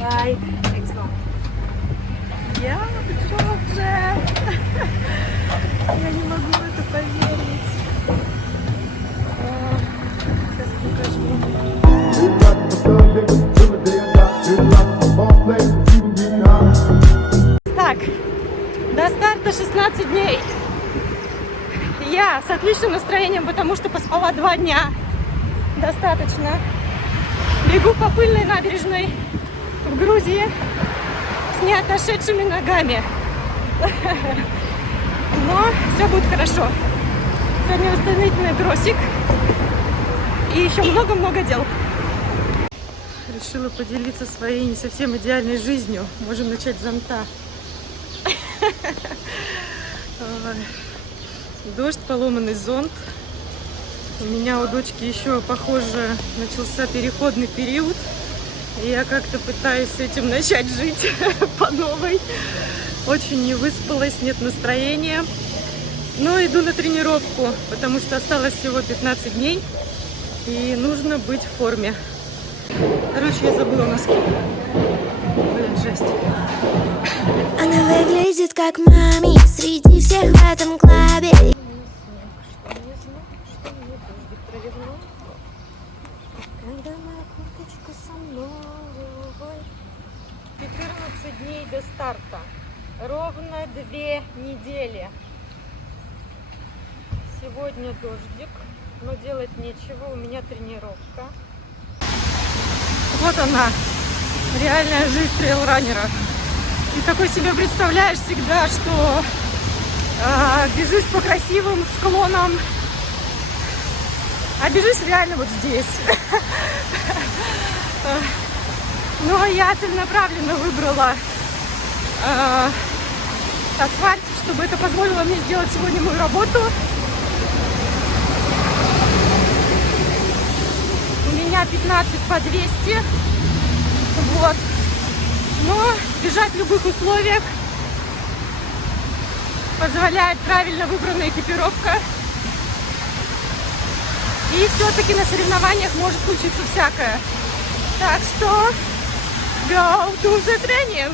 Bye. Let's go. Я в Джорджии. Я не могу в это поверить. Сейчас покажу. Так, до старта 16 дней. Я с отличным настроением, потому что поспала 2 дня. Достаточно. Бегу по пыльной набережной в Грузии с неотошедшими ногами. Но все будет хорошо. Сегодня восстановительный кроссик. И еще много-много дел. Решила поделиться своей не совсем идеальной жизнью. Можем начать с зонта. Дождь, поломанный зонт. У меня у дочки еще, похоже, начался переходный период. И я как-то пытаюсь с этим начать жить по новой. Очень не выспалась, нет настроения. Но иду на тренировку, потому что осталось всего 15 дней. И нужно быть в форме. Короче, я забыла носки. Блин, жесть. Она выглядит как маме среди всех в этом клубе. Когда моя курточка со мной. 14 дней до старта. Ровно 2 недели. Сегодня дождик, но делать нечего, у меня тренировка. Вот она, реальная жизнь трейлранера. И такой себе представляешь всегда, что бежишь по красивым склонам, а бежишь реально вот здесь. Но я целенаправленно выбрала асфальт, чтобы это позволило мне сделать сегодня мою работу. У меня 15 по 200. Вот. Но бежать в любых условиях позволяет правильно выбранная экипировка. И все-таки на соревнованиях может случиться всякое. Так что go to the training!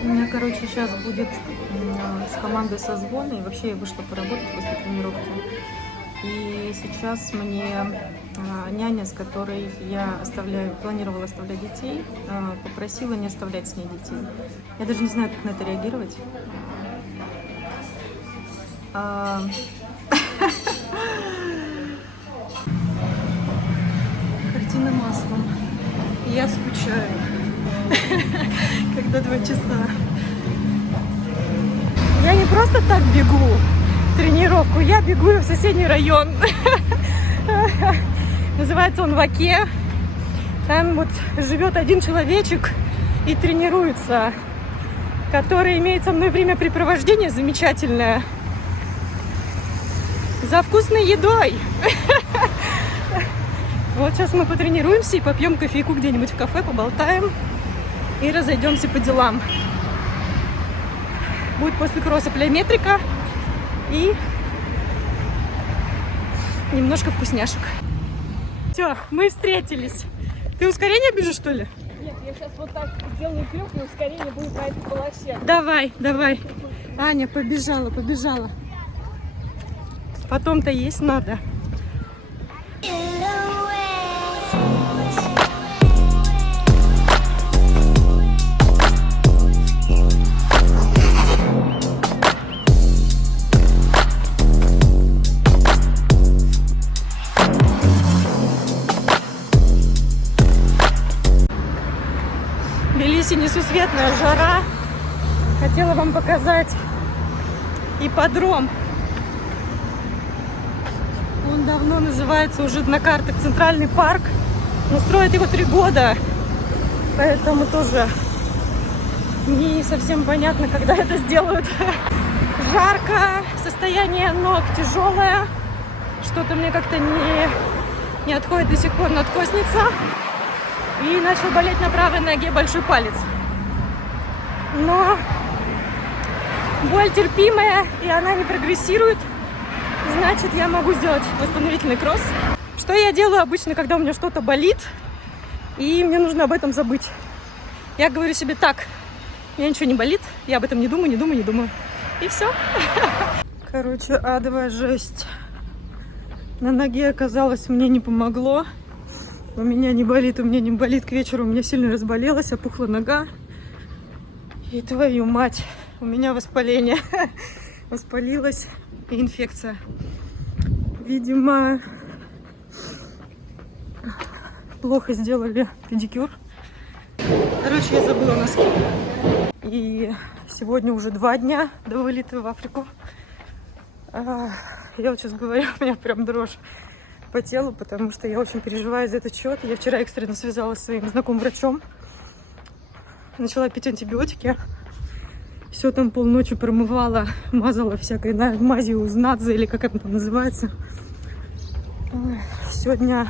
У меня, короче, сейчас будет с командой созвон, и вообще я вышла поработать после тренировки. И сейчас мне няня, с которой я планировала оставлять детей, попросила не оставлять с ней детей. Я даже не знаю, как на это реагировать. Картина маслом. Я скучаю. Когда 2 часа. Я не просто так бегу тренировку, я бегу в соседний район. Называется он Ваке. Там вот живет один человечек и тренируется, который имеет со мной времяпрепровождение замечательное. За вкусной едой. Вот сейчас мы потренируемся и попьем кофейку где-нибудь в кафе, поболтаем и разойдемся по делам. Будет после кросса плеометрика и немножко вкусняшек. Все, мы встретились. Ты ускорение бежишь, что ли? Нет, я сейчас вот так сделаю крюк, и ускорение будет по этой полосе. Давай, давай. Аня, побежала, побежала. Потом-то есть надо. В Тбилиси несусветная жара. Хотела вам показать ипподром. Он давно называется уже на картах Центральный парк. Но строят его 3 года. Поэтому тоже не совсем понятно, когда это сделают. Жарко, состояние ног тяжелое. Что-то мне как-то не отходит до сих пор надкосница. И начал болеть на правой ноге большой палец. Но боль терпимая, и она не прогрессирует. Значит, я могу сделать восстановительный кросс. Что я делаю обычно, когда у меня что-то болит? И мне нужно об этом забыть. Я говорю себе так, у меня ничего не болит, я об этом не думаю. И все. Короче, адовая жесть. На ноге оказалось, мне не помогло. У меня не болит. К вечеру у меня сильно разболелась, опухла нога. И твою мать, у меня воспаление. Воспалилась и инфекция. Видимо, плохо сделали педикюр. Короче, я забыла носки. И сегодня уже 2 дня до вылета в Африку. Я вот сейчас говорю, у меня прям дрожь по телу, потому что я очень переживаю за этот счет. Я вчера экстренно связалась с своим знакомым врачом. Начала пить антибиотики. Все там полночи промывала, мазала всякой мазью узнадзе, или как это там называется. Сегодня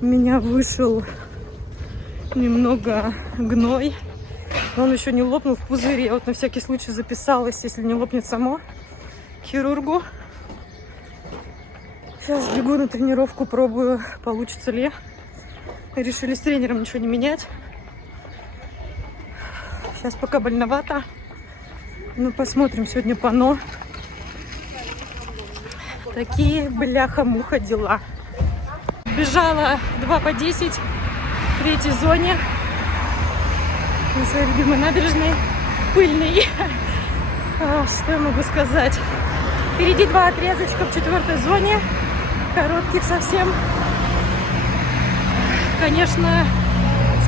у меня вышел немного гной. Но он еще не лопнул в пузыре. Я вот на всякий случай записалась, если не лопнет само, к хирургу. Сейчас бегу на тренировку, пробую, получится ли. Решили с тренером ничего не менять. Сейчас пока больновато. Ну, посмотрим сегодня пано. Такие бляха-муха дела. Бежала 2 по 10 в 3-й зоне. На своей любимой набережной. Пыльной. Что я могу сказать? Впереди 2 отрезочка в 4-й зоне. Коротких совсем. Конечно,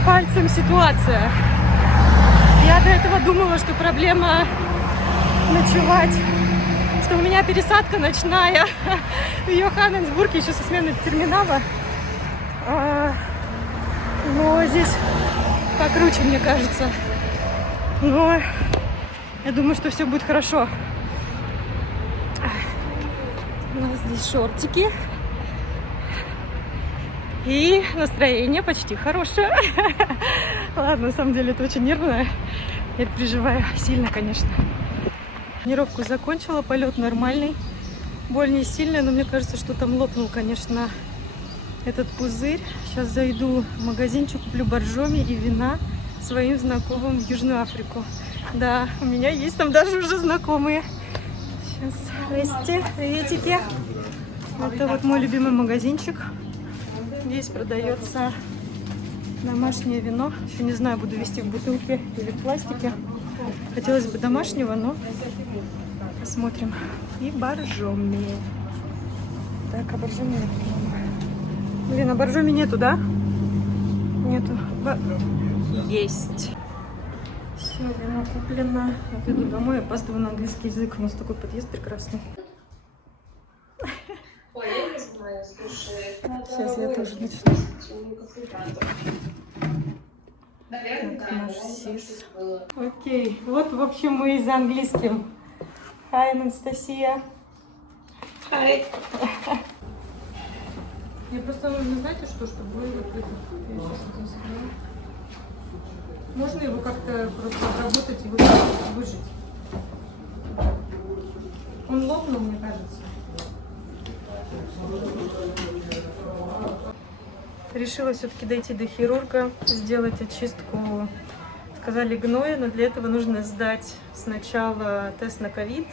с пальцем ситуация. Я до этого думала, что проблема ночевать, что у меня пересадка ночная в Йоханнесбурге еще со смены терминала. Но здесь покруче, мне кажется. Но я думаю, что все будет хорошо. У нас здесь шортики. И настроение почти хорошее. Ладно, на самом деле это очень нервно. Я переживаю сильно, конечно. Тренировку закончила, полет нормальный. Боль не сильная, но мне кажется, что там лопнул, конечно, этот пузырь. Сейчас зайду в магазинчик, куплю боржоми и вина своим знакомым в Южную Африку. Да, у меня есть там даже уже знакомые. Сейчас, здрасте, приветики. Это вот мой любимый магазинчик. Здесь продается домашнее вино. Еще не знаю, буду везти в бутылке или в пластике. Хотелось бы домашнего, но посмотрим. И боржоми. Так, а боржоми нет. Блин, а боржоми нету, да? Нету. Есть. Все, вино куплено. Вот иду домой, опаздываю на английский язык. У нас такой подъезд прекрасный. Сейчас я тоже начну. Так, наш СИС. Окей, вот, в общем, мы за английским. Hi, Анастасия. Hi. Я просто нужно, знаете что, чтобы вы вот это... Я сейчас это сделаю. Можно его как-то просто обработать и выжить? Он лопнул, мне кажется. Решила все-таки дойти до хирурга, сделать очистку, сказали, гноя, но для этого нужно сдать сначала тест на ковид.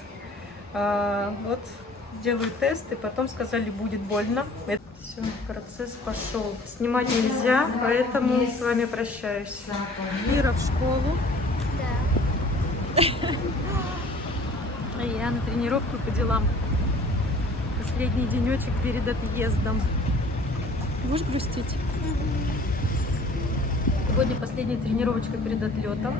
Вот, сделаю тест, и потом сказали, будет больно. Все, процесс пошел. Снимать нельзя, поэтому с вами прощаюсь. Ира в школу. Да. А я на тренировку по делам. Последний денечек перед отъездом. Будешь грустить? Сегодня последняя тренировочка перед отлетом.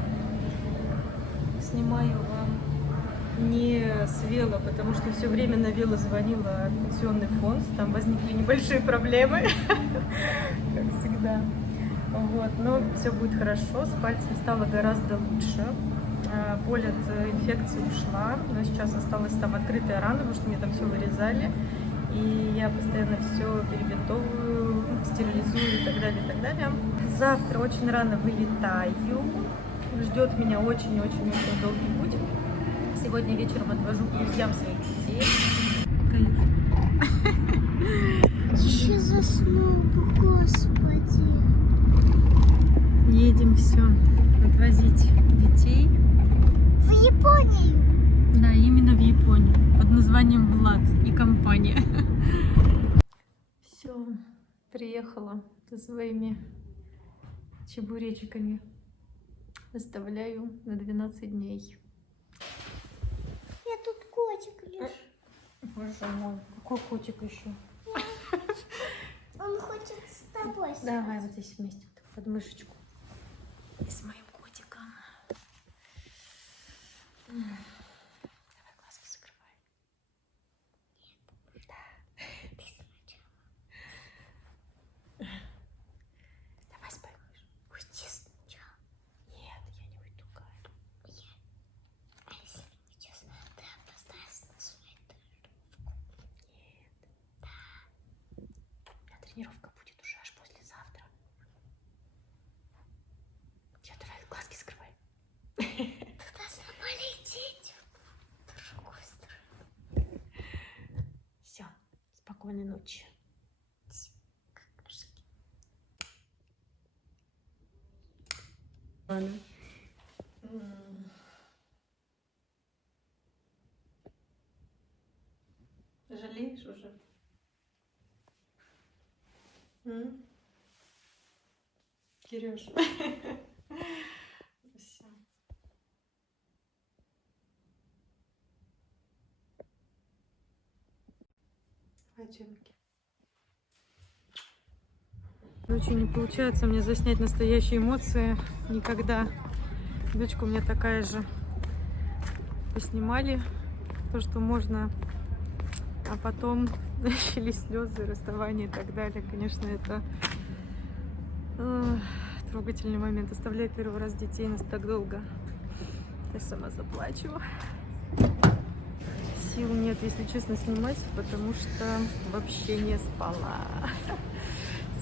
Снимаю вам не с вело, потому что все время на вело звонила пенсионный фонд. Там возникли небольшие проблемы, как всегда. Вот. Но все будет хорошо. С пальцем стало гораздо лучше. Боль от инфекции ушла. Но сейчас осталась там открытая рана, потому что мне там все вырезали. И я постоянно все перебинтовываю, стерилизую и так далее, и так далее. Завтра очень рано вылетаю. Ждет меня очень-очень-очень долгий путь. Сегодня вечером отвожу к друзьям своих детей. Еще заснул, господи. едем все отвозить детей. В Японию. Да, именно в Японию. Под названием Влад и компания. Все, приехала со своими чебуречиками. Оставляю на 12 дней. Я тут котик лежит. Боже мой, какой котик еще? Он хочет с тобой спать. Давай вот здесь вместе, вот так, под мышечку. И с моим котиком. Давай глазки закрывай. Нет. Да. Ты сначала. Давай спай, мышь. Уйди сначала. Нет, я не уйду, Галя. А если нечестно, ты опоздаешь на свою тренировку. Нет. Да. У меня тренировка будет уже аж послезавтра. Все, давай глазки закрывай. Ты должна полететь в другую сторону. Все, спокойной ночи. Ладно. Жалеешь уже? Кирюш. Все. Пойдемки. Очень не получается мне заснять настоящие эмоции никогда. Дочка у меня такая же. Поснимали то, что можно, а потом начались слезы, расставания и так далее. Конечно, это трогательный момент. Оставляю первый раз детей нас так долго. Я сама заплачу. Сил нет, если честно, снимать, потому что вообще не спала.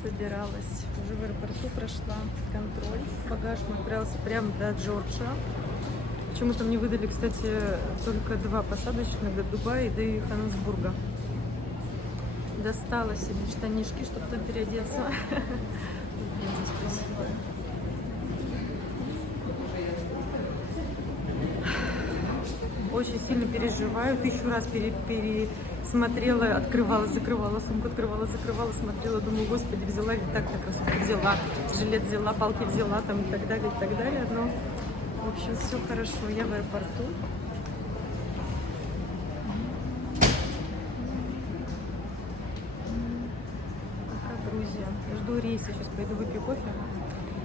Собиралась. Уже в аэропорту прошла контроль. Багаж мой отправился прямо до Джорджа. Почему-то мне выдали, кстати, только 2 посадочных до Дубая и до Йоханнесбурга. Достала себе штанишки, чтобы там переодеться. Здесь красиво. Очень сильно переживаю. 1000 раз пересмотрела, открывала, закрывала сумку, открывала, закрывала, смотрела. Думаю, господи, взяла ведь так-то красотку взяла, жилет взяла, палки взяла там и так далее, и так далее. Но, в общем, все хорошо. Я в аэропорту. Пока, Грузия. Жду рейса. Сейчас пойду выпью кофе.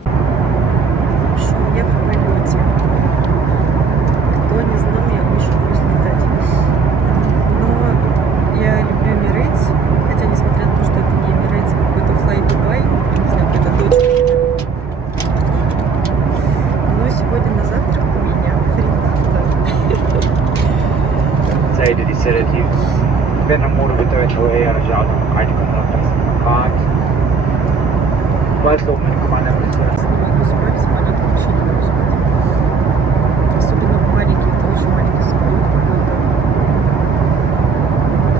В общем, я в полете. Кто не знал, я очень боюсь летать. Но я люблю Emirates, хотя несмотря на то, что это не Emirates, а какой-то Fly Dubai, не знаю, какая-то точка. Но сегодня на завтрак у меня фритата. Zeiden die sedative. Ik ben naar moeder betuigd hoe hij aan het jou uitkomt op dat maand. Blijft op met de команда. Не могу спать, самолет вообще не могу спать. Особенно в маленький, это очень маленький самолет какой-то.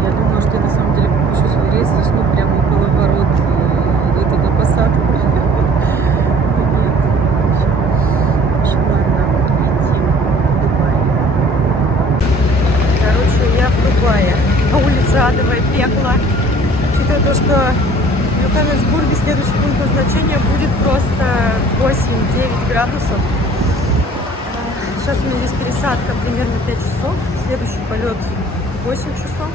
Я думала, что я на самом деле пропущу свой рейс, засну прямо около ворот, это на посадку. Нет. В общем, ладно, летим в Дубай. Короче, я в Дубае. На улице адовое пекло. Учитывая то, что в Йоханнесбурге следующий пункт назначения будет просто 8-9 градусов. Сейчас у меня здесь пересадка примерно 5 часов. Следующий полет 8 часов.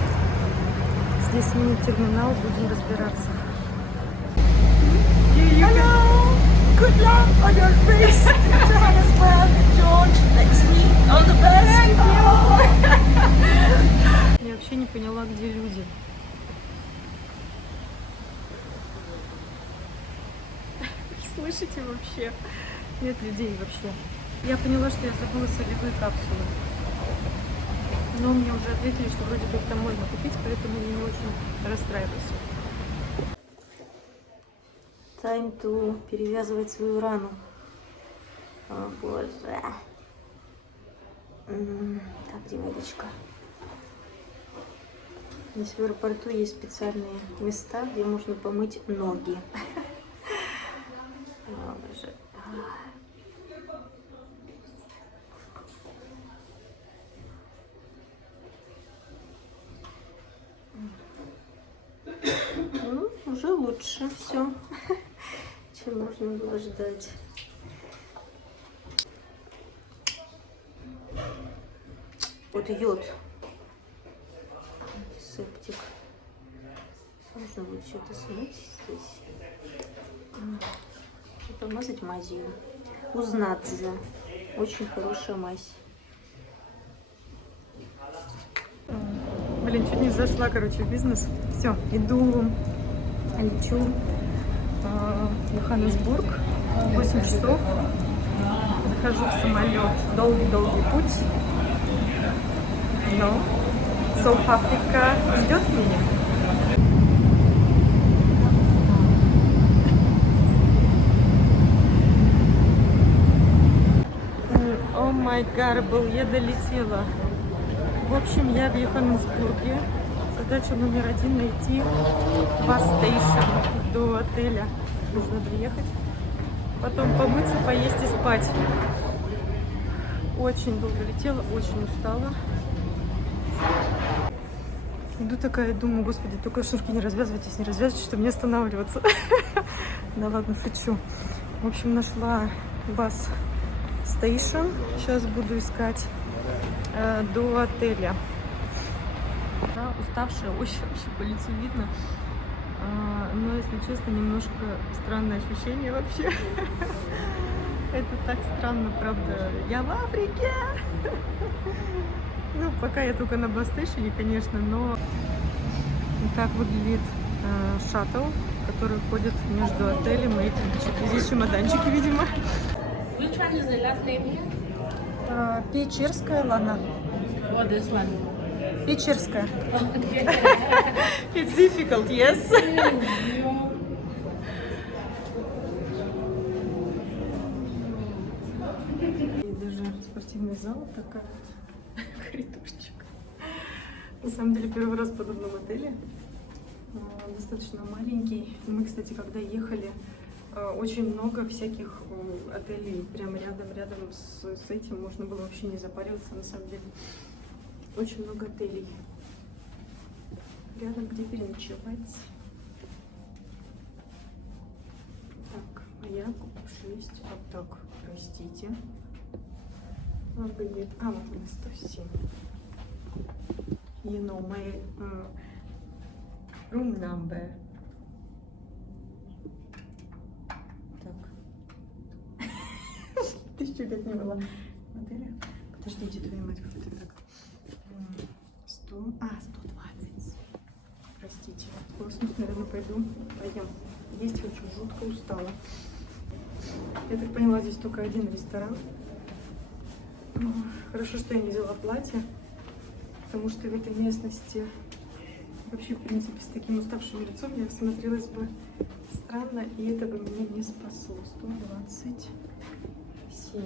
Здесь мини-терминал, будем разбираться. Hello! Good luck on your race to Johannesburg, George, next week. All the best! Thank you! Я вообще не поняла, где люди. Слышите вообще? Нет людей вообще. Я поняла, что я забыла солевые капсулы. Но мне уже ответили, что вроде бы их там можно купить, поэтому я не очень расстраиваюсь. Time to перевязывать свою рану. О боже. Так, где водичка? Здесь в аэропорту есть специальные места, где можно помыть ноги. О, боже. уже лучше все, чем можно было ждать. Вот йод. Антисептик. Нужно будет все это смыть здесь. И помазать мазью. Узнадзе. Очень хорошая мазь. Блин, чуть не зашла, короче, в бизнес. Все, лечу в Йоханнесбург. 8 часов. Захожу в самолет. Долгий-долгий путь. Но South Africa ждет меня. О май гарбл, я долетела. В общем, я в Йоханнесбурге. Задача номер 1 найти бас-стейшн до отеля. Нужно доехать. Потом помыться, поесть и спать. Очень долго летела, очень устала. Иду такая, думаю, господи, только шнурки не развязывайтесь, чтобы не останавливаться. Да ладно, шучу. В общем, нашла бас-стейшн. Сейчас буду искать до отеля. Да, уставшая, очень вообще по лицу видно. Но, если честно, немножко странное ощущение вообще. Это так странно, правда. Я в Африке! Ну, пока я только на бас-стейшене, конечно, но так выглядит шаттл, который ходит между отелем и этим. Здесь чемоданчики, видимо. Which one is the last name here? Печерская, ладно. Oh, this one. Печерская. It's difficult, yes. И даже спортивный зал такая коридорчик. На самом деле первый раз в подобном отеле. Достаточно маленький. Мы, кстати, когда ехали, очень много всяких отелей прямо рядом с этим. Можно было вообще не запариваться, на самом деле. Очень много отелей. Рядом, где переночевать. Так, маяк 6. Вот так, простите. Выглядит. Вот он, 107. You know my room number. Так. 1000 лет не было в отеле. Подождите, твою мать, как это так? 120. Простите. Проснусь, наверное, пойдем. Пойдем. Есть хочу, жутко устала. Я так поняла, здесь только один ресторан. Хорошо, что я не взяла платье, потому что в этой местности вообще, в принципе, с таким уставшим лицом я смотрелась бы странно, и это бы меня не спасло. 127.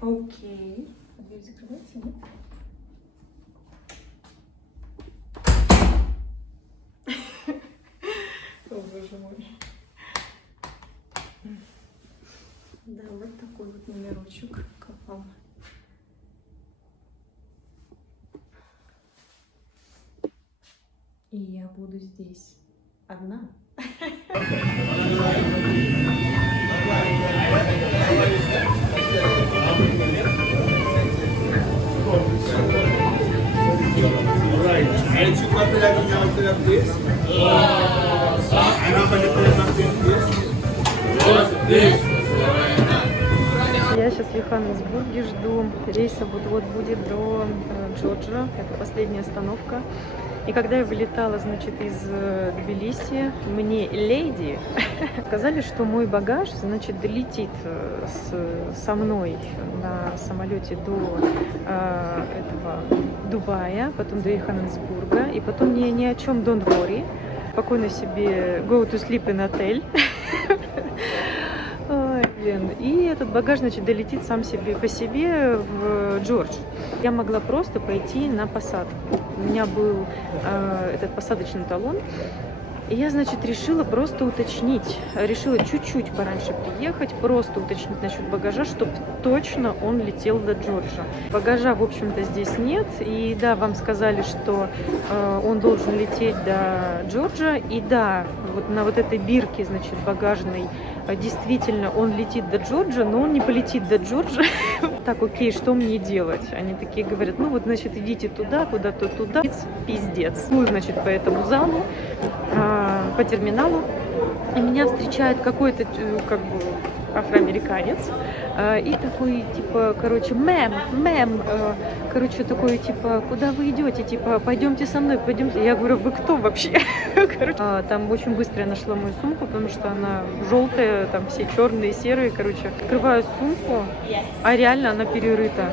Окей. Дверь закрывается, нет? О, боже мой. Да, вот такой вот номерочек. Как вам? И я буду здесь одна. Я сейчас в Йоханнесбурге жду. Рейса вот-вот будет до Джорджа. Это последняя остановка. И когда я вылетала, значит, из Тбилиси, мне леди сказали, что мой багаж, значит, долетит со мной на самолете до этого Дубая, потом до Йоханнесбурга, и потом мне ни о чем don't worry, спокойно себе go to sleep in hotel. И этот багаж, значит, долетит сам себе по себе в Джордж. Я могла просто пойти на посадку. У меня был этот посадочный талон, И я, значит, решила просто уточнить, решила чуть-чуть пораньше приехать, просто уточнить насчет багажа, чтобы точно он летел до Джорджа. Багажа, в общем-то, здесь нет, и да, вам сказали, что он должен лететь до Джорджа, и да, вот на вот этой бирке, значит, багажной, действительно, он летит до Джорджа, но он не полетит до Джорджа. Так, окей, что мне делать? Они такие говорят, ну вот, значит, идите туда, куда-то туда. Пиздец. Ну, значит, по этому залу, по терминалу, и меня встречает какой-то, как бы, афроамериканец, и такой, типа, короче, мэм, короче, такой, типа, куда вы идете, типа, пойдемте со мной, пойдемте. Я говорю, вы кто вообще? Короче, там очень быстро я нашла мою сумку, потому что она желтая, там все черные, серые, короче. Открываю сумку, а реально она перерыта.